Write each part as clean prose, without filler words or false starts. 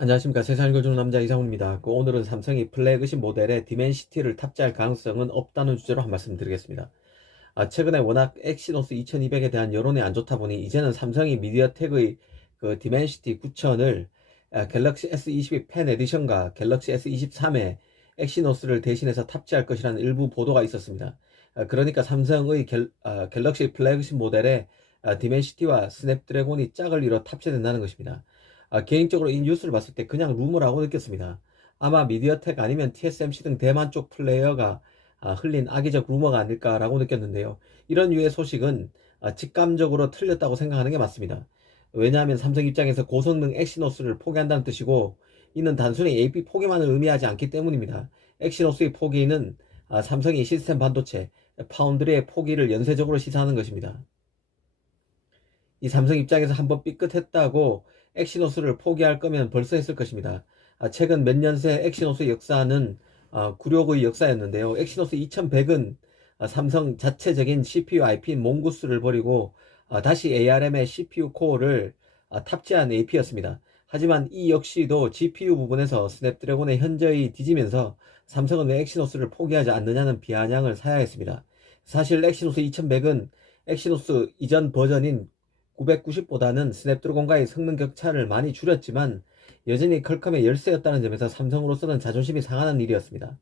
안녕하십니까. 세상을 읽어주는 남자 이상훈입니다. 오늘은 삼성이 플래그십 모델에 디멘시티를 탑재할 가능성은 없다는 주제로 한 말씀 드리겠습니다. 최근에 워낙 엑시노스 2200에 대한 여론이 안 좋다 보니 이제는 삼성이 미디어텍의 그 디멘시티 9000을 갤럭시 S22 펜 에디션과 갤럭시 S23에 엑시노스를 대신해서 탑재할 것이라는 일부 보도가 있었습니다. 그러니까 삼성의 갤럭시 플래그십 모델에 디멘시티와 스냅드래곤이 짝을 이뤄 탑재된다는 것입니다. 개인적으로 이 뉴스를 봤을 때 그냥 루머라고 느꼈습니다. 아마 미디어텍 아니면 TSMC 등 대만 쪽 플레이어가 흘린 악의적 루머가 아닐까라고 느꼈는데요. 이런 유의 소식은 직감적으로 틀렸다고 생각하는 게 맞습니다. 왜냐하면 삼성 입장에서 고성능 엑시노스를 포기한다는 뜻이고, 이는 단순히 AP 포기만을 의미하지 않기 때문입니다. 엑시노스의 포기는 삼성이 시스템 반도체, 파운드리의 포기를 연쇄적으로 시사하는 것입니다. 이 삼성 입장에서 한번 삐끗했다고 엑시노스를 포기할 거면 벌써 했을 것입니다. 최근 몇 년 새 엑시노스의 역사는 굴욕의 역사였는데요. 엑시노스 2100은 삼성 자체적인 CPU IP인 몽구스를 버리고 다시 ARM의 CPU 코어를 탑재한 AP였습니다. 하지만 이 역시도 GPU 부분에서 스냅드래곤의 현저히 뒤지면서 삼성은 왜 엑시노스를 포기하지 않느냐는 비아냥을 사야 했습니다. 사실 엑시노스 2100은 엑시노스 이전 버전인 990보다는 스냅드래곤과의 성능 격차를 많이 줄였지만 여전히 퀄컴의 열세였다는 점에서 삼성으로서는 자존심이 상하는 일이었습니다.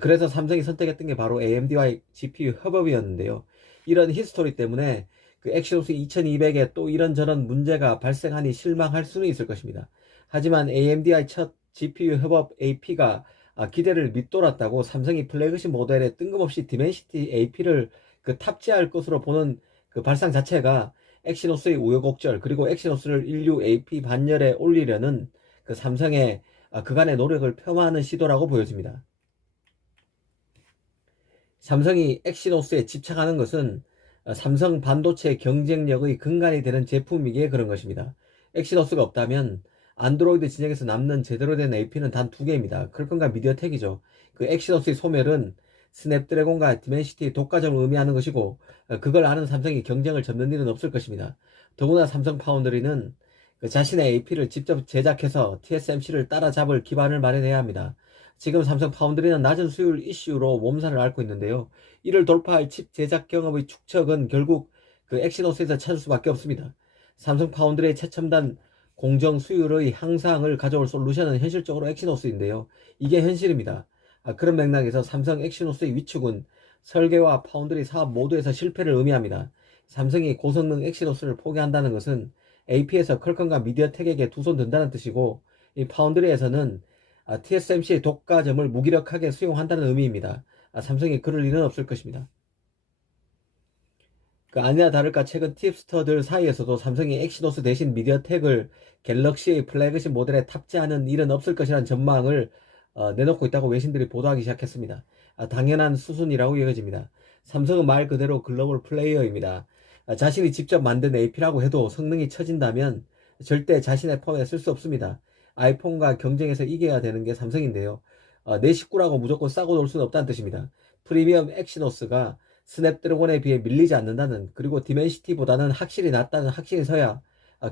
그래서 삼성이 선택했던 게 바로 AMD와의 GPU 협업이었는데요. 이런 히스토리 때문에 그 엑시노스 2200에 또 이런저런 문제가 발생하니 실망할 수는 있을 것입니다. 하지만 AMD와의 첫 GPU 협업 AP가 기대를 밑돌았다고 삼성이 플래그십 모델에 뜬금없이 디멘시티 AP를 탑재할 것으로 보는 그 발상 자체가 엑시노스의 우여곡절, 그리고 엑시노스를 인류 AP 반열에 올리려는 그 삼성의 그간의 노력을 폄하하는 시도라고 보여집니다. 삼성이 엑시노스에 집착하는 것은 삼성 반도체 경쟁력의 근간이 되는 제품이기에 그런 것입니다. 엑시노스가 없다면 안드로이드 진영에서 남는 제대로 된 AP는 단 두 개입니다. 퀄컴과 미디어텍이죠. 그 엑시노스의 소멸은 스냅드래곤과 디멘시티의 독과점을 의미하는 것이고, 그걸 아는 삼성이 경쟁을 접는 일은 없을 것입니다. 더구나 삼성 파운드리는 그 자신의 AP를 직접 제작해서 TSMC를 따라잡을 기반을 마련해야 합니다. 지금 삼성 파운드리는 낮은 수율 이슈로 몸살을 앓고 있는데요. 이를 돌파할 칩 제작 경험의 축적은 결국 그 엑시노스에서 찾을 수밖에 없습니다. 삼성 파운드리의 최첨단 공정 수율의 향상을 가져올 솔루션은 현실적으로 엑시노스인데요. 이게 현실입니다. 그런 맥락에서 삼성 엑시노스의 위축은 설계와 파운드리 사업 모두에서 실패를 의미합니다. 삼성이 고성능 엑시노스를 포기한다는 것은 AP에서 퀄컴과 미디어텍에게 두 손 든다는 뜻이고, 이 파운드리에서는 TSMC의 독과점을 무기력하게 수용한다는 의미입니다. 삼성이 그럴 일은 없을 것입니다. 아니나 다를까 최근 팁스터들 사이에서도 삼성이 엑시노스 대신 미디어텍을 갤럭시의 플래그십 모델에 탑재하는 일은 없을 것이라는 전망을 내놓고 있다고 외신들이 보도하기 시작했습니다. 당연한 수순이라고 여겨집니다. 삼성은 말 그대로 글로벌 플레이어입니다. 자신이 직접 만든 AP라고 해도 성능이 처진다면 절대 자신의 폰에 쓸 수 없습니다. 아이폰과 경쟁해서 이겨야 되는 게 삼성인데요. 내 식구라고 무조건 싸고 놀 수는 없다는 뜻입니다. 프리미엄 엑시노스가 스냅드래곤에 비해 밀리지 않는다는, 그리고 디멘시티보다는 확실히 낫다는 확신이 서야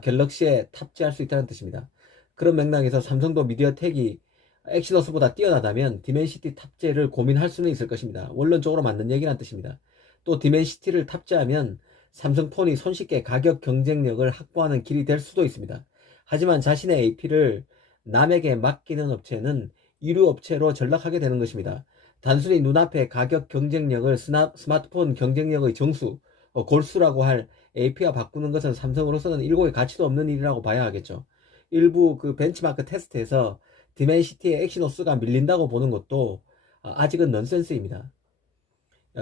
갤럭시에 탑재할 수 있다는 뜻입니다. 그런 맥락에서 삼성도 미디어텍이 엑시노스보다 뛰어나다면 디멘시티 탑재를 고민할 수는 있을 것입니다. 원론적으로 맞는 얘기란 뜻입니다. 또 디멘시티를 탑재하면 삼성폰이 손쉽게 가격 경쟁력을 확보하는 길이 될 수도 있습니다. 하지만 자신의 AP를 남에게 맡기는 업체는 이류 업체로 전락하게 되는 것입니다. 단순히 눈앞에 가격 경쟁력을 스마트폰 경쟁력의 정수, 골수라고 할 AP와 바꾸는 것은 삼성으로서는 일고의 가치도 없는 일이라고 봐야 하겠죠. 일부 그 벤치마크 테스트에서 디멘시티의 엑시노스가 밀린다고 보는 것도 아직은 넌센스입니다.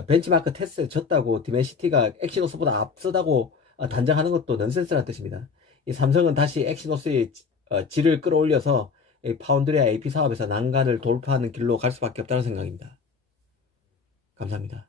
벤치마크 테스트에 졌다고 디멘시티가 엑시노스보다 앞서다고 단정하는 것도 넌센스라는 뜻입니다. 이 삼성은 다시 엑시노스의 질을 끌어올려서 파운드리와 AP 사업에서 난간을 돌파하는 길로 갈 수밖에 없다는 생각입니다. 감사합니다.